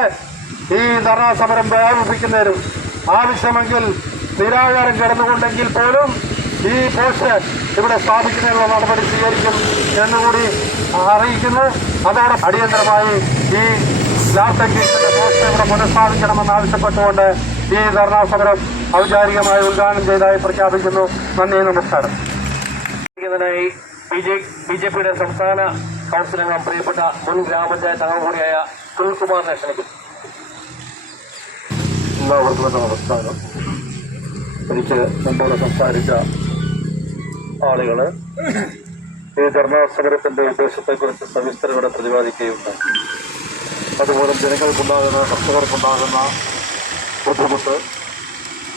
ഈ ധർണാ സമരം വ്യാപിപ്പിക്കുന്നതിനും ആവശ്യമെങ്കിൽ നിരാകാരം കിടന്നുകൊണ്ടെങ്കിൽ പോലും ഈ പോസ്റ്റ് ഇവിടെ സ്ഥാപിക്കുന്നതിനുള്ള നടപടി സ്വീകരിക്കും എന്നുകൂടി അറിയിക്കുന്നു. അതോടെ അടിയന്തരമായി ഈ ലാബ് ടെക്നീഷ്യന്റെ പോസ്റ്റ് ഇവിടെ പുനഃസ്ഥാപിക്കണമെന്ന് ആവശ്യപ്പെട്ടുകൊണ്ട് ഈ ധർണാ സമരം ഔപചാരികമായി ഉദ്ഘാടനം ചെയ്തതായി പ്രഖ്യാപിക്കുന്നു. നന്ദി, നമസ്കാരം. ബിജെപിയുടെ സംസ്ഥാന കൗൺസിൽ അംഗം പ്രിയപ്പെട്ട മുൻ ഗ്രാമപഞ്ചായത്ത് അംഗം കൂടിയായ സുനിൽകുമാറിനെ ക്ഷണിക്കും. എല്ലാവർക്കും നമസ്കാരം. എനിക്ക് മുമ്പോടെ സംസാരിച്ച ആളുകള് ഈ ധർണാ സമരത്തിന്റെ ഉദ്ദേശത്തെക്കുറിച്ച് സവിസ്തരയോടെ പ്രതിപാദിക്കുകയുണ്ടായി. അതുപോലെ ജനങ്ങൾക്കുണ്ടാകുന്ന കർഷകർക്കുണ്ടാകുന്ന ബുദ്ധിമുട്ട്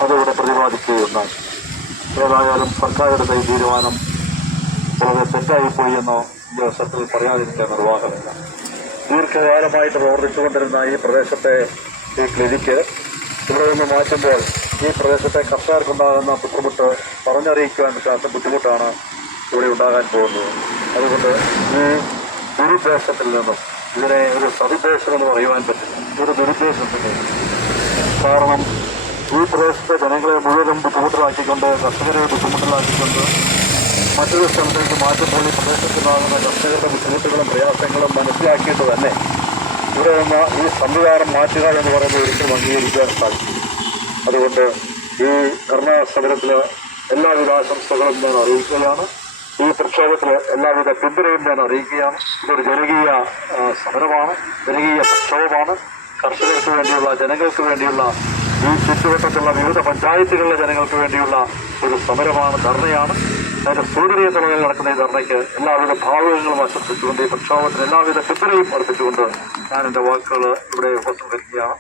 അതിവിടെ പ്രതിപാദിക്കുകയുണ്ടായി. ഏതായാലും സർക്കാരെടുത്ത ഈ തീരുമാനം വളരെ തെറ്റായിപ്പോയി എന്നോ ഈ അവസരത്തിൽ പറയാതിരിക്കാൻ നിർവാഹമില്ല. ദീർഘകാലമായിട്ട് പ്രവർത്തിച്ചുകൊണ്ടിരുന്ന ഈ പ്രദേശത്തെ ഈ ക്ലിനിക്ക് ഇവിടെ നിന്ന് മാറ്റുമ്പോൾ ഈ പ്രദേശത്തെ കർഷകർക്കുണ്ടാകുന്ന ബുദ്ധിമുട്ട് പറഞ്ഞറിയിക്കുവാൻ പറ്റാത്ത ബുദ്ധിമുട്ടാണ് ഇവിടെ ഉണ്ടാകാൻ പോകുന്നത്. അതുകൊണ്ട് ഈ ദുരുദ്ദേശത്തിൽ നിന്നും ഇതിനെ ഒരു സതുദ്ദേശം എന്ന് പറയുവാൻ പറ്റില്ല, ഒരു ദുരുദ്ദേശത്തിന്റെ. കാരണം ഈ പ്രദേശത്തെ ജനങ്ങളെ മുഴുവൻ ബുദ്ധിമുട്ടിലാക്കിക്കൊണ്ട്, കർഷകരെ ബുദ്ധിമുട്ടിലാക്കിക്കൊണ്ട് മറ്റൊരു സ്ഥലത്തേക്ക് മാറ്റുമ്പോൾ ഈ പ്രദേശത്തുണ്ടാകുന്ന കർഷകരുടെ ബുദ്ധിമുട്ടുകളും പ്രയാസങ്ങളും മനസ്സിലാക്കിയിട്ട് തന്നെ ഇവിടെ നിന്ന് ഈ സംവിധാനം മാറ്റുക എന്ന് പറയുന്നത് ഒരിക്കലും അംഗീകരിക്കാൻ സാധിക്കും. അതുകൊണ്ട് ഈ ധർണാ സമരത്തിൽ എല്ലാവിധ ആശംസകളും ഞാൻ അറിയിക്കുകയാണ്. ഈ പ്രക്ഷോഭത്തിൽ എല്ലാവിധ പിന്തുണയും ഞാൻ അറിയിക്കുകയാണ്. ഇതൊരു ജനകീയ സമരമാണ്, ജനകീയ പ്രക്ഷോഭമാണ്. കർഷകർക്ക് വേണ്ടിയുള്ള, ജനങ്ങൾക്ക് വേണ്ടിയുള്ള, ഈ ചുറ്റുവട്ടത്തുള്ള വിവിധ പഞ്ചായത്തുകളിലെ ജനങ്ങൾക്ക് വേണ്ടിയുള്ള ഒരു സമരമാണ്, ധർണയാണ്. അതിന്റെ സൂര്യനീയ തലങ്ങളിൽ നടക്കുന്ന ഈ ധർണയ്ക്ക് എല്ലാവിധ ഭാവുകങ്ങളും ആശംസിച്ചുകൊണ്ട്, ഈ പ്രക്ഷോഭത്തിന് എല്ലാവിധ പിന്തുണയും അർപ്പിച്ചുകൊണ്ട് ഞാൻ എന്റെ വാക്കുകൾ ഇവിടെ ഉപസംഹരിക്കുകയാണ്.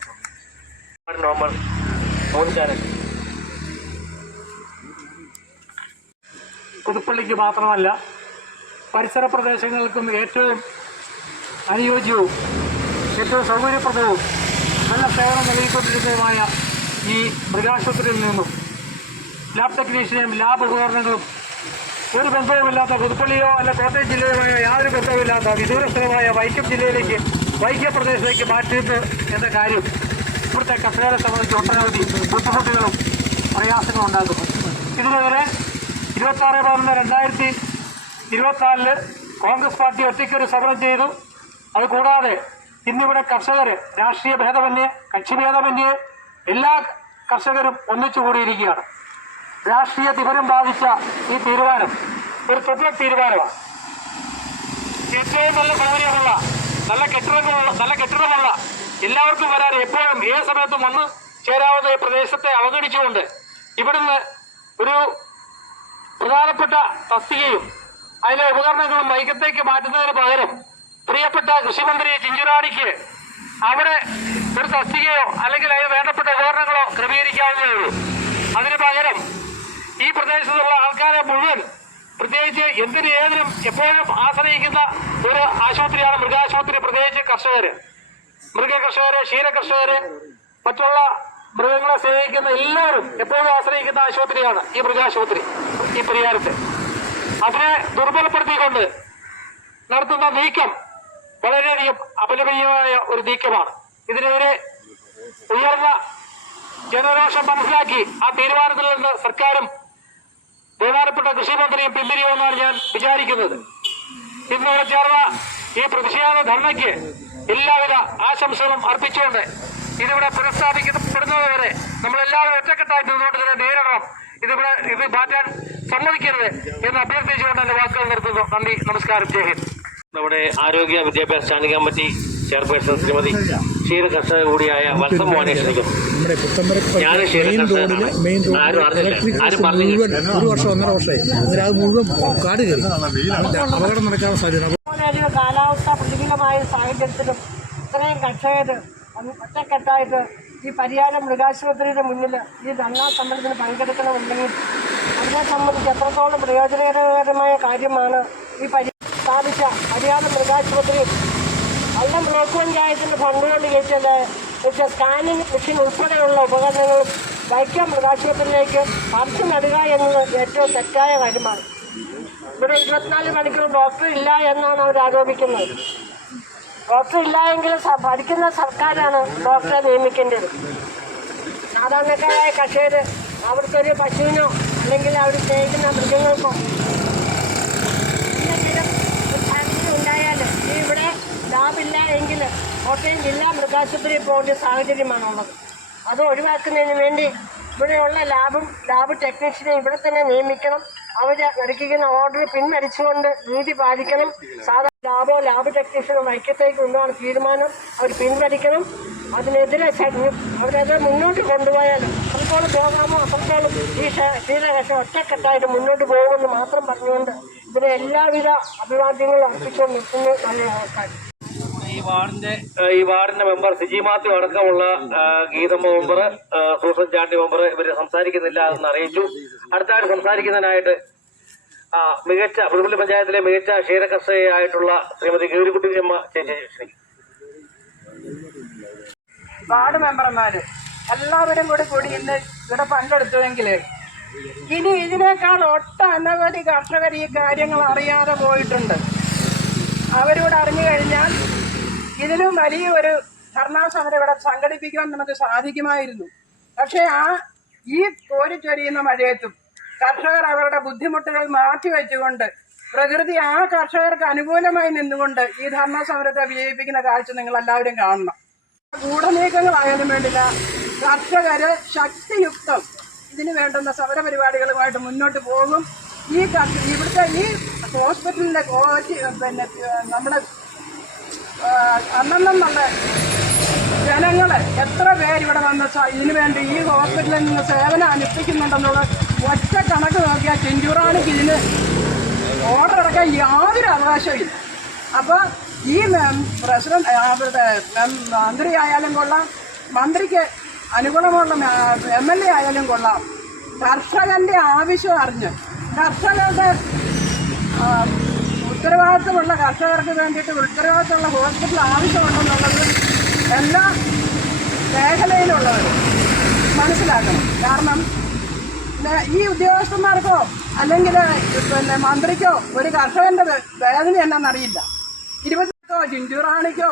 പുതുപ്പള്ളിക്ക് മാത്രമല്ല പരിസര പ്രദേശങ്ങൾക്കും ഏറ്റവും അനുയോജ്യവും ഏറ്റവും സൗകര്യപ്രദവും നല്ല സേവനം നൽകിക്കൊണ്ടിരിക്കുന്നതുമായ ഈ മൃഗാശുപത്രിയിൽ നിന്നും ലാബ് ടെക്നീഷ്യനും ലാബ് ഉപകരണങ്ങളും ഒരു ബന്ധവുമില്ലാത്ത പുതുപ്പള്ളിയോ അല്ല കോട്ടയം ജില്ലയുമായോ യാതൊരു ബന്ധവുമില്ലാത്ത വിദൂരസ്ഥലമായ വൈക്കം ജില്ലയിലേക്ക്, വൈക്കം പ്രദേശത്തേക്ക് മാറ്റിയിട്ട് എന്ന കാര്യം ഇവിടുത്തെ കർഷകരെ സംബന്ധിച്ച് ഒട്ടനവധി ബുദ്ധിമുട്ടുകളും പ്രയാസങ്ങളും ഉണ്ടാക്കുന്നു. ഇതിനെതിരെ 26/11/2024 കോൺഗ്രസ് പാർട്ടി ഒറ്റയ്ക്കൊരു സമരം ചെയ്തു. അതുകൂടാതെ ഇന്നിവിടെ കർഷകർ രാഷ്ട്രീയ ഭേദമന്യേ, കക്ഷിഭേദമന്യേ എല്ലാ കർഷകരും ഒന്നിച്ചുകൂടിയിരിക്കുകയാണ്. രാഷ്ട്രീയ തിമിരം ബാധിച്ച ഈ തീരുമാനം ഒരു തുഗ്ലക് തീരുമാനമാണ്. ഏറ്റവും നല്ല സൗകര്യമുള്ള, നല്ല കെട്ടിടമുള്ള, എല്ലാവർക്കും വരാൻ എപ്പോഴും ഏത് സമയത്തും വന്ന് ചേരാവുന്ന ഈ പ്രദേശത്തെ അവഗണിച്ചുകൊണ്ട് ഇവിടുന്ന് ഒരു പ്രധാനപ്പെട്ട തസ്തികയും അതിലെ ഉപകരണങ്ങളും വൈക്കത്തേക്ക് മാറ്റുന്നതിന് പകരം പ്രിയപ്പെട്ട കൃഷിമന്ത്രി ചിഞ്ചുറാണിക്ക് അവിടെ ഒരു തസ്തികയോ അല്ലെങ്കിൽ അതിന് വേണ്ടപ്പെട്ട ഉപകരണങ്ങളോ ക്രമീകരിക്കാവുന്നതേ ഉള്ളൂ. അതിന് പകരം ഈ പ്രദേശത്തുള്ള ആൾക്കാരെ മുഴുവൻ, പ്രത്യേകിച്ച് എന്തിനും ഏതിനും എപ്പോഴും ആശ്രയിക്കുന്ന ഒരു ആശുപത്രിയാണ് മൃഗാശുപത്രി. പ്രത്യേകിച്ച് കർഷകര്, മൃഗകർഷകര്, ക്ഷീരകർഷകര്, മറ്റുള്ള മൃഗങ്ങളെ സ്നേഹിക്കുന്ന എല്ലാവരും എപ്പോഴും ആശ്രയിക്കുന്ന ആശുപത്രിയാണ് ഈ മൃഗാശുപത്രി ഈ പരിഹാരത്തെ. അതിനെ ദുർബലപ്പെടുത്തിക്കൊണ്ട് നടത്തുന്ന നീക്കം വളരെയധികം അപലപനീയമായ ഒരു നീക്കമാണ്. ഇതിനെതിരെ ഉയർന്ന ജനരോഷം മനസ്സിലാക്കി ആ തീരുമാനത്തിൽ നിന്ന് സർക്കാരും ബഹുമാനപ്പെട്ട കൃഷിമന്ത്രിയും പിന്തിരിയുമെന്നാണ് ഞാൻ വിചാരിക്കുന്നത്. ഇന്നിവിടെ ചേർന്ന ഈ പ്രതിഷേധ ധർണയ്ക്ക് എല്ലാവിധ ആശംസകളും അർപ്പിച്ചുകൊണ്ട് ഇതിവിടെ പുനഃസ്ഥാപിക്കപ്പെടുന്നതുവരെ നമ്മളെല്ലാവരും ഒറ്റക്കെട്ടായിട്ട് നിന്നുകൊണ്ട് ഇതിനെ നേരിടണം. ഇത് മാറ്റാൻ സമ്മതിക്കരുത് എന്ന് അഭ്യർത്ഥിച്ചുകൊണ്ട് എന്റെ വാക്കുകൾ നിർത്തുന്നു. നന്ദി, നമസ്കാരം, ജയ് ഹിന്ദ്. നമ്മുടെ ആരോഗ്യ വിദ്യാഭ്യാസ സ്റ്റാൻഡിംഗ് കമ്മിറ്റി ചെയർപേഴ്സൺ ശ്രീമതി ക്ഷീര കർഷക കൂടിയായ വത്സം മോഹനെ ക്ഷണിക്കുന്നു. ഞാൻ ക്ഷീര കർഷകനാണ്. ആരും അറിഞ്ഞില്ല, ആരും പറഞ്ഞില്ല. ഒരു വർഷം 1.5 വർഷമായി അത് മുഴുവൻ കാട് കയറി അപകടം നടക്കാൻ സാധ്യത. വളരെയധികം കാലാവസ്ഥ പ്രതികൂലമായ സാഹചര്യത്തിലും ഇത്രയും കർഷകർ ഒറ്റക്കെട്ടായിട്ട് ഈ പരിയാരം മൃഗാശുപത്രിയുടെ മുന്നിൽ ഈ ധർണാ സമരത്തിന് പങ്കെടുക്കണമെന്നുണ്ടെങ്കിൽ അതിനെ സംബന്ധിച്ച് എത്രത്തോളം പ്രയോജനകരമായ കാര്യമാണ് ഈ സ്ഥാപിച്ച പരിയാരം മൃഗാശുപത്രി. കൊല്ലം ബ്ലോക്ക് പഞ്ചായത്തിന്റെ ഫണ്ട് കൊണ്ട് വെച്ച സ്കാനിങ് മെഷീൻ ഉൾപ്പെടെയുള്ള ഉപകരണങ്ങളും വൈക്കം മൃഗാശുപത്രിയിലേക്ക് പറിച്ചു നടുക എന്നത് ഏറ്റവും തെറ്റായ കാര്യമാണ്. ഇവിടെ 24 മണിക്കൂർ ഡോക്ടർ ഇല്ല എന്നാണ് അവർ ആരോപിക്കുന്നത്. ഡോക്ടർ ഇല്ല എങ്കിൽ ഭരിക്കുന്ന സർക്കാരാണ് ഡോക്ടറെ നിയമിക്കേണ്ടത്. സാധാരണക്കാരായ കർഷകർ അവിടുത്തെ ഒരു പശുവിനോ അല്ലെങ്കിൽ അവർ സ്നേഹിക്കുന്ന മൃഗങ്ങൾക്കോ എന്തെങ്കിലും ഒരു സാഹചര്യം ഉണ്ടായാൽ ഇവിടെ ലാബില്ല എങ്കിൽ കോട്ടയം ജില്ലാ മൃഗാശുപത്രിയിൽ പോകേണ്ട സാഹചര്യമാണുള്ളത്. അത് ഒഴിവാക്കുന്നതിന് വേണ്ടി ഇവിടെയുള്ള ലാബ് ടെക്നീഷ്യനെ ഇവിടെ തന്നെ നിയമിക്കണം. അവർ നൽകിക്കുന്ന ഓർഡർ പിൻവലിച്ചുകൊണ്ട് നീതി പാലിക്കണം. സാധാരണ ലാബ് ടെക്നീഷ്യനോ വൈക്കത്തേക്ക് കൊണ്ടുപോകാൻ തീരുമാനം അവർ പിൻവലിക്കണം. അതിനെതിരെ അവരത് മുന്നോട്ട് കൊണ്ടുപോയാൽ അത്രത്തോളം പോകാമോ അത്രത്തോളം ഈ ക്ഷീരകർഷകർ ഒറ്റക്കെട്ടായിട്ട് മുന്നോട്ട് പോകുമെന്ന് മാത്രം പറഞ്ഞുകൊണ്ട് ഇതിന് എല്ലാവിധ അഭിവാദ്യങ്ങളും അർപ്പിച്ചുകൊണ്ട് നിർത്തുന്നു. നല്ല നമസ്കാരം. ഈ വാർഡിന്റെ മെമ്പർ സിജി മാത്യു അടക്കമുള്ള Geethamma member, Susan Chandy member ഇവര് സംസാരിക്കുന്നില്ല എന്ന് അറിയിച്ചു. അടുത്തായിട്ട് സംസാരിക്കുന്നതിനായിട്ട് മികച്ച പുതുപ്പള്ളി പഞ്ചായത്തിലെ മികച്ച ക്ഷീരകർഷകയായിട്ടുള്ള ശ്രീമതി ഗൗരിക്കുട്ടിയമ്മ ചേച്ചി. വാർഡ് മെമ്പർമാര് എല്ലാവരും കൂടി ഇന്ന് ഇവിടെ പങ്കെടുത്തുവെങ്കിൽ ഇനി ഇതിനേക്കാൾ ഒട്ടനവധി കർഷകർ ഈ കാര്യങ്ങൾ അറിയാതെ പോയിട്ടുണ്ട്. അവരോട് അറിഞ്ഞു കഴിഞ്ഞാൽ ഇതിലും വലിയൊരു ധർണാ സമരം ഇവിടെ സംഘടിപ്പിക്കുവാൻ നമുക്ക് സാധിക്കുമായിരുന്നു. പക്ഷേ ഈ കോരിച്ചൊരിയുന്ന മഴയത്തും കർഷകർ അവരുടെ ബുദ്ധിമുട്ടുകൾ മാറ്റിവെച്ചുകൊണ്ട് പ്രകൃതി കർഷകർക്ക് അനുകൂലമായി നിന്നുകൊണ്ട് ഈ ധർണാ സമരത്തെ വിജയിപ്പിക്കുന്ന കാഴ്ച നിങ്ങൾ എല്ലാവരും കാണണം. ഗൂഢനീക്കങ്ങളായാലും വേണ്ടില്ല, കർഷകര് ശക്തിയുക്തം ഇതിന് വേണ്ടുന്ന സമരപരിപാടികളുമായിട്ട് മുന്നോട്ട് പോകും. ഇവിടുത്തെ ഈ ഹോസ്പിറ്റലിന്റെ പിന്നെ നമ്മുടെ അന്നെന്നുള്ള ജനങ്ങള് എത്ര പേര് ഇവിടെ വന്ന് ഇതിനു വേണ്ടി ഈ ഹോസ്പിറ്റലിൽ നിന്ന് സേവനം അനുഷ്ഠിക്കുന്നുണ്ടെന്നുള്ള ഒറ്റ കണക്ക് നോക്കിയാൽ ചെഞ്ചൂറാണിക്ക് ഇതിന് ഓർഡർ എടുക്കാൻ യാതൊരു അവകാശവും ഇല്ല. അപ്പോൾ ഈ പ്രസിഡന്റ് അവരുടെ മന്ത്രി ആയാലും കൊള്ളാം, മന്ത്രിക്ക് അനുകൂലമുള്ള MLA ആയാലും കൊള്ളാം, കർഷകന്റെ ആവശ്യം അറിഞ്ഞ് കർഷകരുടെ ഉത്തരവാദിത്തമുള്ള കർഷകർക്ക് വേണ്ടിയിട്ട് ഉത്തരവാദിത്തമുള്ള ഹോസ്പിറ്റൽ ആവശ്യമുണ്ടെന്നുള്ളത് എല്ലാ മേഖലയിലുള്ളവരും മനസ്സിലാക്കണം. കാരണം ഈ ഉദ്യോഗസ്ഥന്മാർക്കോ അല്ലെങ്കിൽ പിന്നെ മന്ത്രിക്കോ ഒരു കർഷകന്റെ വേദന എന്നാന്നറിയില്ല. 20 ചിഞ്ചൂറാണിക്കോ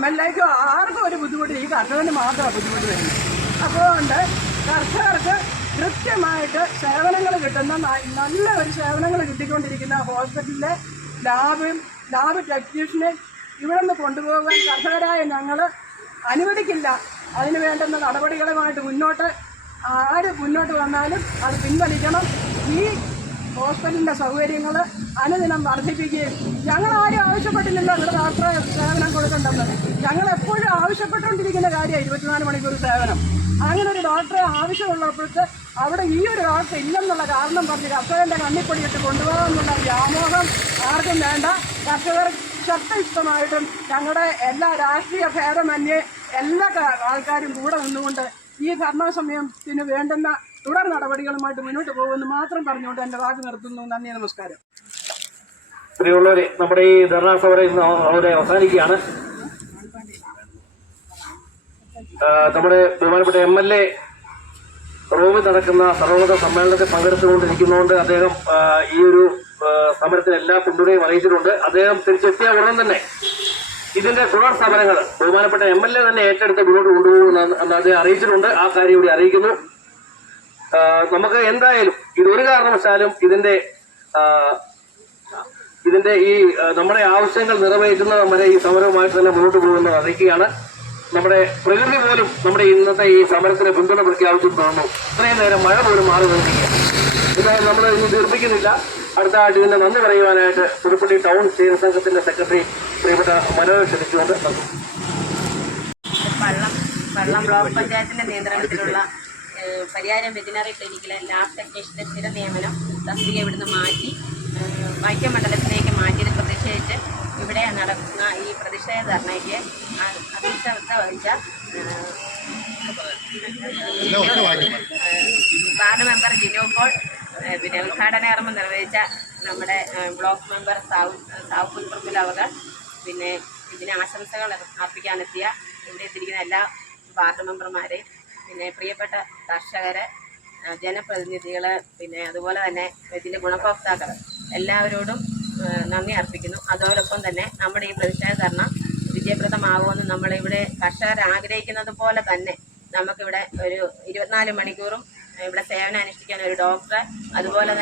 MLAക്കോ ആർക്കും ഒരു ബുദ്ധിമുട്ട്, ഈ കർഷകന് മാത്രമാണ് ബുദ്ധിമുട്ട് വരുന്നത്. അതുകൊണ്ട് കർഷകർക്ക് കൃത്യമായിട്ട് സേവനങ്ങൾ കിട്ടുന്ന നല്ല ഒരു സേവനങ്ങൾ കിട്ടിക്കൊണ്ടിരിക്കുന്ന ഹോസ്പിറ്റലിലെ ലാബ് ടെക്നീഷ്യനെ ഇവിടെ നിന്ന് കൊണ്ടുപോകാൻ കർഷകരായ ഞങ്ങൾ അനുവദിക്കില്ല. അതിന് വേണ്ടുന്ന നടപടികളുമായിട്ട് ആര് മുന്നോട്ട് വന്നാലും അത് പിൻവലിക്കണം. ഈ ഹോസ്പിറ്റലിൻ്റെ സൗകര്യങ്ങൾ അനുദിനം വർദ്ധിപ്പിക്കുകയും ഞങ്ങൾ ആരും ആവശ്യപ്പെട്ടില്ലല്ലോ ഇവിടെ ഡോക്ടറെ സേവനം കൊടുക്കണ്ടെന്ന്. ഞങ്ങൾ എപ്പോഴും ആവശ്യപ്പെട്ടുകൊണ്ടിരിക്കുന്ന കാര്യമാണ് 24 മണിക്കൂർ സേവനം. അങ്ങനെ ഒരു ഡോക്ടറെ ആവശ്യമുള്ളപ്പോഴത്തെ അവിടെ ഈ ഒരു ഡോക്ടർ ഇല്ലെന്നുള്ള കാരണം പറഞ്ഞ് കർഷകന്റെ കണ്ണിപ്പൊടിയിട്ട് കൊണ്ടുപോകാമെന്നുള്ള വ്യാമോഹം ആർക്കും വേണ്ട. കർഷകർ ശക്തിയുക്തമായിട്ടും ഞങ്ങളുടെ എല്ലാ രാഷ്ട്രീയ ഭേദമന്യേ എല്ലാ ആൾക്കാരും കൂടെ നിന്നുകൊണ്ട് ഈ ധർണാ സമയത്തിന് വേണ്ടുന്ന തുടർ നടപടികളുമായിട്ട് മുന്നോട്ട് പോകുമെന്ന് മാത്രം പറഞ്ഞുകൊണ്ട് എൻ്റെ വാക്ക് നിർത്തുന്നു. നന്ദി, നമസ്കാരം. പ്രിയമുള്ളവരെ, നമ്മുടെ ഈ ധർണാ സമരം ഇന്ന് അവിടെ അവസാനിക്കുകയാണ്. നമ്മുടെ ബഹുമാനപ്പെട്ട MLA റോമിൽ നടക്കുന്ന സർവമത സമ്മേളനത്തിൽ പങ്കെടുത്തുകൊണ്ടിരിക്കുന്നതുകൊണ്ട് അദ്ദേഹം ഈ ഒരു സമരത്തിന് എല്ലാ പിന്തുണയും അറിയിച്ചിട്ടുണ്ട്. അദ്ദേഹം തിരിച്ചെത്തിയ ഉടൻ തന്നെ ഇതിന്റെ തുടർ സമരങ്ങൾ ബഹുമാനപ്പെട്ട MLA തന്നെ ഏറ്റെടുത്ത് മുന്നോട്ട് കൊണ്ടുപോകുമെന്ന് അദ്ദേഹം അറിയിച്ചിട്ടുണ്ട്. ആ കാര്യം കൂടി അറിയിക്കുന്നു. നമുക്ക് എന്തായാലും ഇതൊരു കാരണവശാലും ഇതിന്റെ ഈ നമ്മുടെ ആവശ്യങ്ങൾ നിറവേറ്റുന്നത് വരെ ഈ സമരവുമായിട്ട് തന്നെ മുന്നോട്ട് പോകുമെന്ന് അറിയിക്കുകയാണ്. നമ്മുടെ പ്രകൃതി പോലും നമ്മുടെ ഇന്നത്തെ ഈ സമരത്തിന് പിന്തുണ പ്രഖ്യാപിച്ചു തോന്നുന്നു. ഇത്രയും നേരം മഴ പോലും മാറി നിൽക്കുക. എന്തായാലും നമ്മൾ ഇന്ന് തീർപ്പിക്കുന്നില്ല. അടുത്തതായിട്ട് ഇതിന്റെ നന്ദി പറയുവാനായിട്ട് പുതുപ്പള്ളി ടൗൺ ക്ഷീരസംഘത്തിന്റെ സെക്രട്ടറി പ്രിയപ്പെട്ട മനോജ് ക്ഷണിച്ചുകൊണ്ട് പള്ളം ബ്ലോക്ക് പഞ്ചായത്തിന്റെ നിയന്ത്രണത്തിലുള്ള പരിയാരം വെറ്റിനറി ക്ലിനിക്കിലെ ലാബ് ടെക്നീഷ്യന്റെ സ്ഥിര നിയമനം തസ്തിക ഇവിടുന്ന് മാറ്റി വൈക്കം മണ്ഡലത്തിലേക്ക് മാറ്റിയത് പ്രതിഷേധിച്ച് ഇവിടെ നടക്കുന്ന ഈ പ്രതിഷേധ ധർണയ്ക്ക് അധ്യക്ഷത വഹിച്ച വാർഡ് മെമ്പർ ജിനു പോൾ, പിന്നെ ഉദ്ഘാടന കർമ്മം നിർവഹിച്ച നമ്മുടെ ബ്ലോക്ക് മെമ്പർ സാവുൽ അവർ, പിന്നെ ഇതിന് ആശംസകൾ അർപ്പിക്കാനെത്തിയ ഇവിടെ എത്തിയിരിക്കുന്ന എല്ലാ വാർഡ് മെമ്പർമാരെയും, പിന്നെ പ്രിയപ്പെട്ട കർഷകരെ, ജനപ്രതിനിധികൾ, പിന്നെ അതുപോലെ തന്നെ ഇതിൻ്റെ ഗുണഭോക്താക്കൾ എല്ലാവരോടും നന്ദി അർപ്പിക്കുന്നു. അതോടൊപ്പം തന്നെ നമ്മുടെ ഈ പ്രതിഷേധ ധർണ വിജയപ്രദമാകുമെന്ന് നമ്മളിവിടെ കർഷകർ ആഗ്രഹിക്കുന്നത് പോലെ തന്നെ നമുക്കിവിടെ ഒരു 24 മണിക്കൂറും ഇവിടെ സേവനം അനുഷ്ഠിക്കാൻ ഒരു ഡോക്ടറെ, അതുപോലെ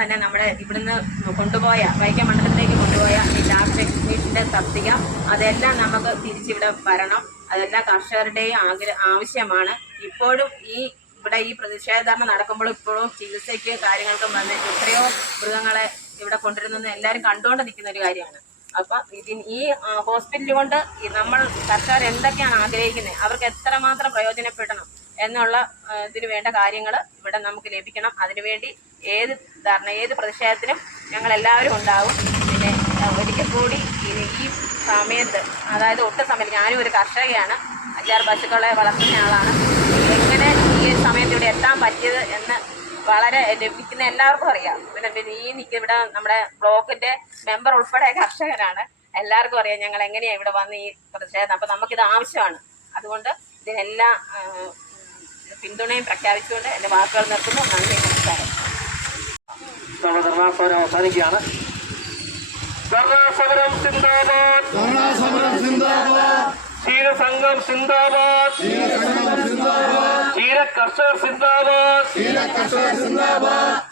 തന്നെ നമ്മുടെ ഇവിടുന്ന് കൊണ്ടുപോയ വൈക്കം മണ്ഡലത്തിലേക്ക് കൊണ്ടുപോയ ഈ ലാബ് ടെക്നീഷ്യന്റെ തസ്തിക അതെല്ലാം നമുക്ക് തിരിച്ചിവിടെ വരണം. അതെല്ലാം കർഷകരുടെയും ആവശ്യമാണ്. ഇപ്പോഴും ഇവിടെ ഈ പ്രതിഷേധ ധർണ നടക്കുമ്പോൾ ഇപ്പോഴും ചികിത്സയ്ക്ക് കാര്യങ്ങൾക്കും വന്ന് എത്രയോ മൃഗങ്ങളെ ഇവിടെ കൊണ്ടുവരുന്നെന്ന് എല്ലാവരും കണ്ടുകൊണ്ട് നിൽക്കുന്ന ഒരു കാര്യമാണ്. അപ്പം ഈ ഹോസ്പിറ്റൽ കൊണ്ട് നമ്മൾ കർഷകർ എന്തൊക്കെയാണ് ആഗ്രഹിക്കുന്നത്, അവർക്ക് എത്രമാത്രം പ്രയോജനപ്പെടണം എന്നുള്ള ഇതിന് വേണ്ട കാര്യങ്ങൾ ഇവിടെ നമുക്ക് ലഭിക്കണം. അതിനുവേണ്ടി ഏത് പ്രതിഷേധത്തിനും ഞങ്ങളെല്ലാവരും ഉണ്ടാവും. പിന്നെ ഒരിക്കൽ കൂടി ഈ സമയത്ത്, അതായത് ഒട്ടും സമയത്ത്, ഞാനും ഒരു കർഷകയാണ്, 5-6 പശുക്കളെ വളർത്തുന്ന ആളാണ്. എങ്ങനെ ഈ സമയത്ത് ഇവിടെ എത്താൻ പറ്റിയത് എന്ന് വളരെ ലഭിക്കുന്ന എല്ലാവർക്കും അറിയാം. പിന്നെ ഇവിടെ നമ്മുടെ ബ്ലോക്കിന്റെ മെമ്പർ ഉൾപ്പെടെ കർഷകരാണ്. എല്ലാവർക്കും അറിയാം ഞങ്ങൾ എങ്ങനെയാണ് ഇവിടെ വന്ന് ഈ പ്രതിഷേധം. അപ്പം നമുക്കിത് ആവശ്യമാണ്. അതുകൊണ്ട് ഇതിനെല്ലാം പിന്തുണയും പ്രഖ്യാപിച്ചുകൊണ്ട് എൻ്റെ വാക്കുകൾ നിർത്തുന്നു. നന്ദി, നമസ്കാരം. നമ്മുടെ ധർണാസമരം അവസാനിക്കുകയാണ്. ധർണാസമരം സിന്ദാബാദ്, ക്ഷീരസംഘം സിന്ദാബാദ്, ക്ഷീര കർഷകർ സിന്ദാബാദ്.